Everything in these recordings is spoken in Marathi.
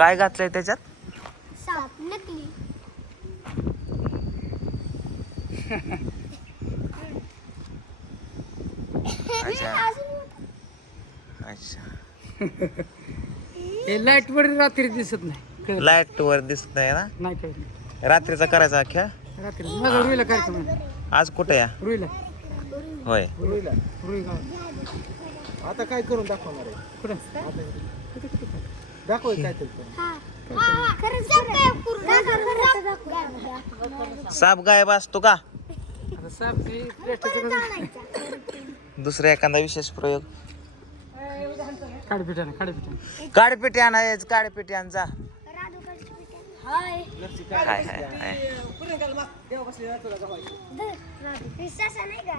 काय घातलंय त्याच्यात? साप नकली. अच्छा. अजून अच्छा. हे लाइट वर रात्री दिसत नाही. लाइट वर दिसत नाही ना? नाही. रात्रीचा करायचा खेळ रात्री. रुईला कार्यक्रम आहे. आज कुठे या? रुईला. होय. रुईला. रुई गाव आता काय करून दाखवणार आहे? कुठं? दाखव काय. हा. हा खरंच साप गायब असतो का? सापची दुसरा एखादा विशेष प्रयोग. काडपिठाने काडपिठाने काडपेटी आणायच काडपेटी आणजा हाय. हाय हाय हाय. विश्वासा नाही का?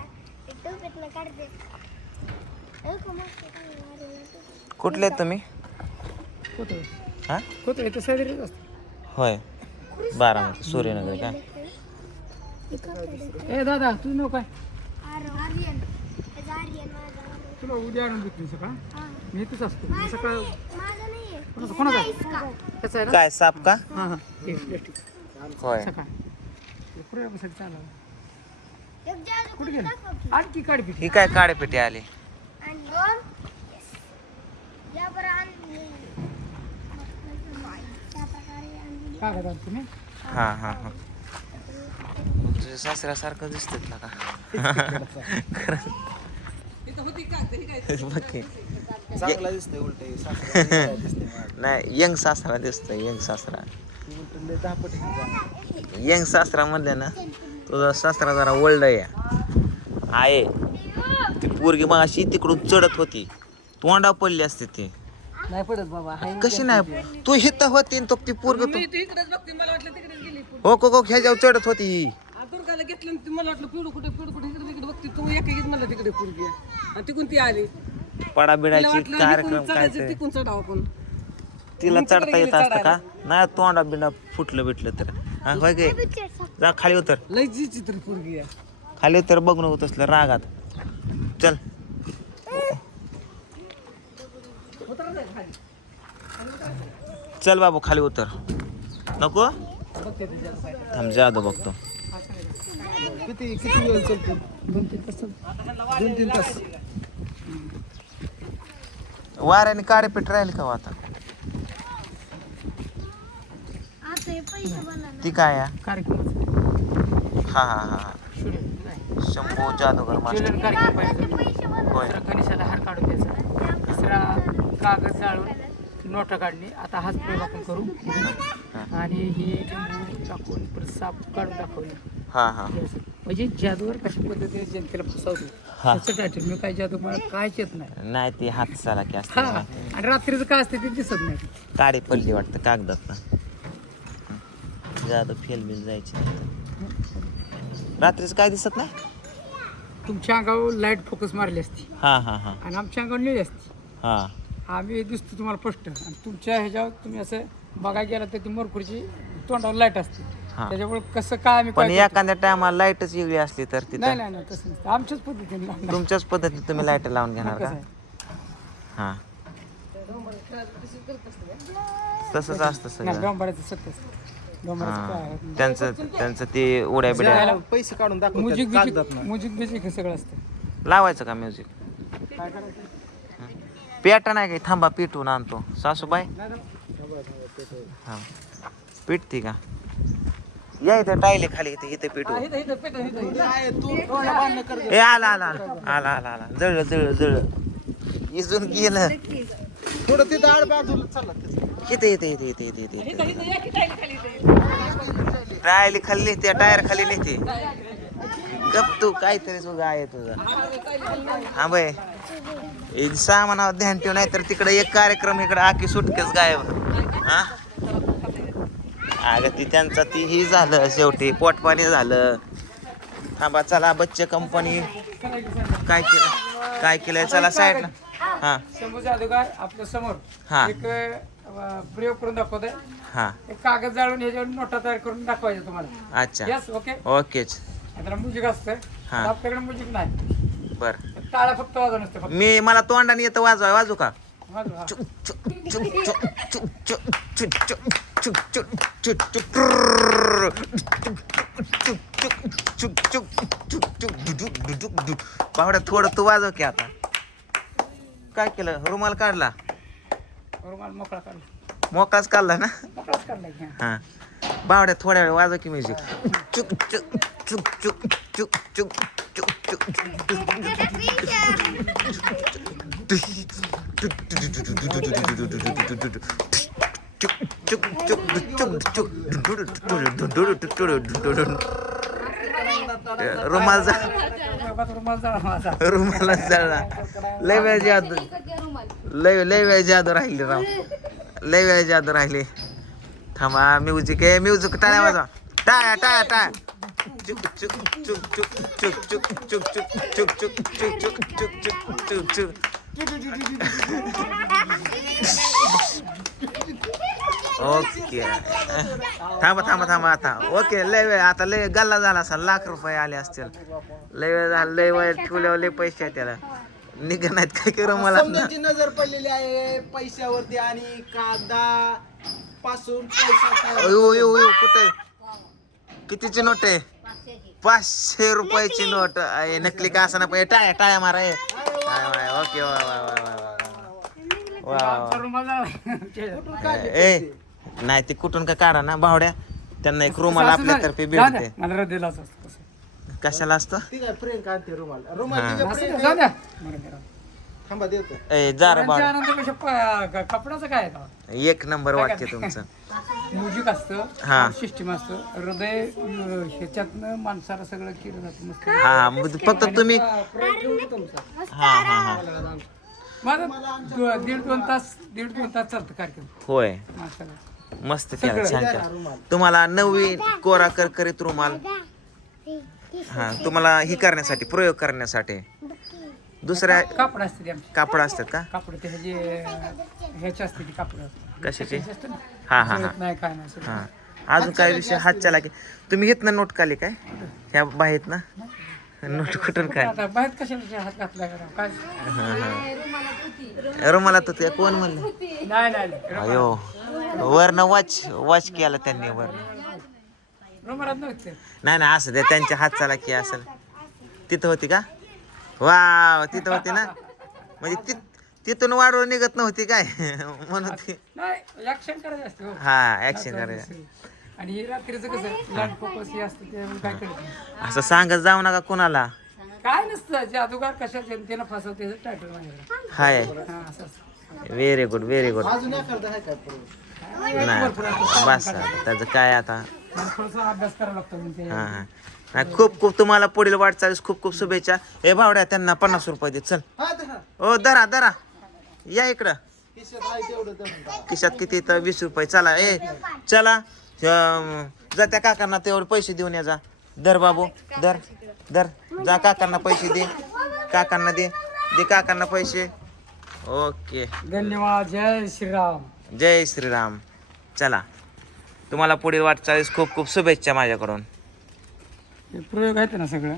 एक टोपीतनं काढते. अहो, कमाल आहे. कुठले आहेत तुम्ही? हा? सैदरीच असतं. होय. बारामती सूर्यनगर काय ए दादा तुझं नाव काय आर- आर्यन त्याचा आर्यन माझा आर्यन. तुला उद्या आणून देतो मी सकाळ. हा. मी इथंच असतो. मी सकाळ माझा नाहीये. कोणाचा? कोणाचा? आहे? इसका. त्याचा आहे ना? काय साप का? हां हां. प्लेस्टिक होय. सकाळ. प्रयोगासाठी चालला. एक जादू कुठे गेला. आणखी काडपिठ ही काय काडपेटी आली? आणि दोन Yes. या बरं त्या प्रकारे आणली कागद आण तुम्ही हा हा हा तुझ्या सासऱ्यासारखं दिसत ना का बघ की. चांगला दिसतंय उलट हे. सासरा दिसतंय मला. नाही यंग सासरा दिसतोय यंग सासरा ती उलट लय दहापट आहे. यंग सासरा म्हणले ना तुझा सासरा जरा ओल्ड आहे आहे ती पोरगी मग अशी तिकडून चढत होती तोंडा पडली असते ती नाही पडत बाबा हाय कशी नाही तू. हित होती आणि तो ती पोरग मी तू. इकडेच बघते मला वाटलं तिकडेच गेली हो को को ह्याच्यावर चढत होती. दुर्गाला घेतलं आणि ती मला वाटलं पिढू कुठे पिढू कुठे इकडे इकडे बघते. तू एकाकीच मला तिकडे पुरगी आणि तिकून ती आली. तिला पडाबिडायची वाटलं कार्यक्रम इकडून काय चढायचं तिकून चढाव आपण. तिला चढता येत असतं का? नाही तोंडा बिंडा फुटलं बिटलं तर. हा होय गे जा खाली उतर. लय जी चित्र पुरगी आहे. खाली उतर बघ नको तसलं रागात. चल. चल बाबू खाली उतर. नको? थांब जादू बघतो. किती किती वेळ चालतो दोन तीन तास दोन तीन तास. वाऱ्याने काळे पेट राहील का हो आता? आता हे पैसे बनवणार. ती काय हा हा हा. हा. शंभू जादूगर मास्टर. होय. कागद जाळून नोटा काढणे. आता हाच प्रयोग आपण करू. आणि हे लिंबू टाकून परत साप काढून दाखवले हा हा. म्हणजे जादूवर कशा पद्धतीने जनतेला फसवतो. हा. त्याचं टायटल मी काय जादू? मला कायच येत नाही. नाही ती हात साला की हा. असते आणि रात्रीचं काय असते ते दिसत नाही. काळी पडली वाटतं कागदात ना. जादू फेल बिल जायची. रात्रीच काय दिसत नाही? तुमच्या अंगावर लाइट फोकस मारली असती. हा हा हा. आणि आमच्या अंगावर नेली असती. हा. आम्ही दिसतो तुम्हाला स्पष्ट आणि तुमच्या ह्याच्यावर तुम्ही असं बघायला गेला तर ती मरकुरीची तोंडावर लाइट असते. हा. त्याच्यामुळे कसं काय आम्ही पण काय करतो? एखाद्या टायमाला लाईटच वेगळी असली तर नाही तिथं नाही नाही तसं नसतं. आमच्याच पद्धतीने लागणार. तुमच्याच पद्धतीत तुम्ही लाइट लावून घेणार कसं का? आहे? हा. तसंच असतं नाही सगळं सत्य असतं. काय हा. आहे? त्यांचं त्यांचं ते उड्या बिड्या पैसे काढून दाखवतात म्युझिक कागदात बिजिक म्युझिक बिजिक हे सगळं असतं. लावायचं का म्युझिक काय करायचं? पेटा नाही काही. थांबा पिटून आणतो. सासूबाई? हा. पिटती का? या इथं टायले खाली इथे इथे पिटू कर ए आला आला आला. आला आला जळ जळ जळ. इजून गेलं. थोडं तिथं आड बाजूला चालला त्याचं. इथे इथे इथे इथे इथे. इथे. टायर खाल्ली त्या टायर खाली नेते. गप तू काहीतरी सुद्धा आहे तुझं. हा बाय एक सामानावर ध्यान ठेव नाही तर तिकडे एक कार्यक्रम इकडे आखी सुटकेच गायब. हा? अगं ती त्यांचा ती ही झालं शेवटी पोटपाणी झालं. थांबा चला बच्चे कंपनी काय केलं? काय केलंय? चला साईडला. हा. शंभू जादूगार आपल्यासमोर. हा. एक प्रयोग करून दाखवत आहे हा. एक कागद जाळून ह्याच्यावर नोटा तयार करून दाखवायच्या तुम्हाला. अच्छा. Yes okay. ओकेच त्याला म्युझिक असतं हा. आपल्याकडे म्युझिक नाही बर टाळा फक्त वाजवून असते फक्त मी मला तोंडाने येतं वाजवाय वाजू का वाजवा, हा. चुक चुक चुक चुक चुक चुक चुक चुक चुक चुक चुक चुक ट्रररर. चुक चुक चुक चुक चुक चुक डुडुक डुडुक डुड पावड्या थोडं तू वाजव की आता काय केलं रुमाल काढला रुमाल मोकळा काढला मोकाच काढला ना मोकळाच काढला की हा. हा बावड्या थोड्या वेळ वाजव की म्युझिक चुक चुक चुक चुक चुक चुक चुक चुक रुमाल जा रुमाल- रुमाल जळा माझा रुमाला जळला लय वेळ जादू लय लय वेळ जादू राहिली राव लय वेळ जादू राहिली थांबा म्युझिक आहे म्युझिक टाळ्या वाजवा टाळ्या टाळ्या टाळ्या चुक चुक चुक चुक चुक चुक चुक चुक चुक चुक चुक चुक चुक चुक चुक ओके थांबा थांबा थांबा आता ओके लय वेळ आता लय गल्ला झाला असा लाख रुपये आले असतील लय वेळ झाला लय वेळ ठेवल्यावर लय पैसे आहेत त्याला निघ नाहीत काय करू मला नजर पडलेली आहे पैशावरती आणि कागदा पासून कुठे? कितीची नोट आहे? पाचशे रुपयाची नोट आहे, नकली का असं ना पाहिजे टाळ्या टाळ्या मारा ए. हाय, हाय, ओके वा ए नाही ते कुठून का काढा ना? भावड्या त्यांना एक रुमाल आपल्यातर्फे. भेटते. मला. कशाला असतं? ती काय प्रियंका आणते रुमाल रुमाल थांबा देतो. ए जा रे पोरांच्या बाळ. आनंदापेक्षा प- क- कपड्याचं काय आहे? एक नंबर वाक्य तुमचं. म्युझिक असतं हा. सिस्टीम असतं हृदय अं, ह्याच्यातनं माणसाला सगळं केलं जातं मस्त. हा मग फक्त तुम्ही हा हा हा. माझं दो- दीड दोन तास दीड दोन तास चालतं कार्यक्रम. होय. माणसाला. मस्त केलं छान केलं. तुम्हाला नवीन कोरा करकरीत रुमाल. हा तुम्हाला ही करण्यासाठी प्रयोग करण्यासाठी. दुसऱ्या कापड असते ते आमचे. कापड असतात का? कापड ते ह्याचे ह्याचे असते ती कापड. कशाचे हा हा हा. नाही काय नाही सगळं. हा. अजून काय विषय हातच्या लागे. तुम्ही घेतनं नोट काली काय? ह्या बाहेत ना? नोट कुठून काय आता बाहेर कशाला हात घातला का काय? रुमाला तर ते कोण म्हणलं? नाही नाही नाही. अयो. वरन वॉच वॉच केला त्यांनी रुमालात नव्हते. नाही नाही असं दे त्यांच्या हातचा की असेल तिथं होती का? वा तिथं होती ना. म्हणजे ति तिथून वाढवून निघत नव्हती काय? म्हणून ती नाही ऍक्शन करायचं असते हो. हा ऍक्शन करायचं. आणि हे रात्रीचं कसं फोकस हे असतं त्यामुळे काय करत असं सांगत जाऊ नका कुणाला. काय नसतं जादूगार कशा जनतेला फसवते टायटल माझ्याकडे हाय. हा असं असतं. व्हेरी गुड व्हेरी गुड अजून काय? नाही बस त्याचं काय आता? मला थोडासा अभ्यास करावा लागतो म्हणजे. हा हा. नाही, खूप खूप तुम्हाला पुढील वाटचालीस खूप खूप शुभेच्छा. ए भावड्या त्यांना पन्नास रुपये दे चल. हा धरा. ओ दरा दरा या इकडं. खिशात किती तर वीस रुपये. चला ए चला. जा त्या काकांना तेवढे पैसे देऊन या जा. दर बाबू दर दर जा काकांना पैसे दे. काकांना दे. दे काकांना पैसे. ओके. धन्यवाद जय श्रीराम. जय श्रीराम. चला. तुम्हाला पुढील वाटचालीस खूप खूप शुभेच्छा माझ्याकडून. हे प्रयोग आहेत ना सगळं.